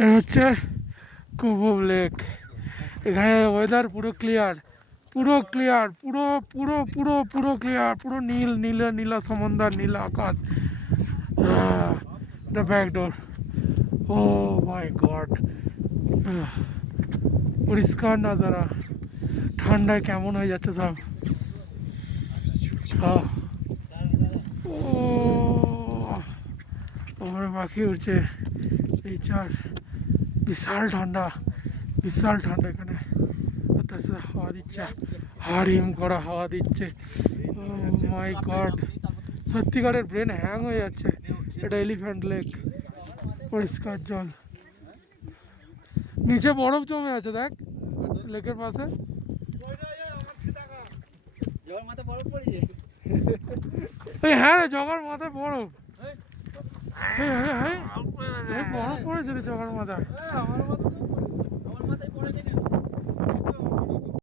এটা হচ্ছে কুবুব লেক। এখানে ওয়েদার পুরো ক্লিয়ার, পুরো ক্লিয়ার, পুরো পুরো পুরো পুরো ক্লিয়ার, পুরো নীল, নীলা নীলা সমুদ্র, নীলা আকাশ। The back door. Oh my god, পরিষ্কার নাজারা। ঠান্ডায় কেমন হয়ে যাচ্ছে সব। ও ওপরে পাখি উঠছে। এই চার বিশাল ঠান্ডা, বিশাল ঠান্ডা এখানে। তাছাড়া হাওয়া দিচ্ছে, হাড়িম করা হাওয়া দিচ্ছে। ও মাই গড, সত্যিকারের ব্রেন হ্যাং হয়ে যাচ্ছে। এটা এলিফ্যান্ট লেক, পরিষ্কার জল, নিচে বরফ জমে আছে দেখ লেকের পাশে। হ্যাঁ রে, জগার মাথায় বরফ। বরফ পড়েছে রে জগার মাথায়।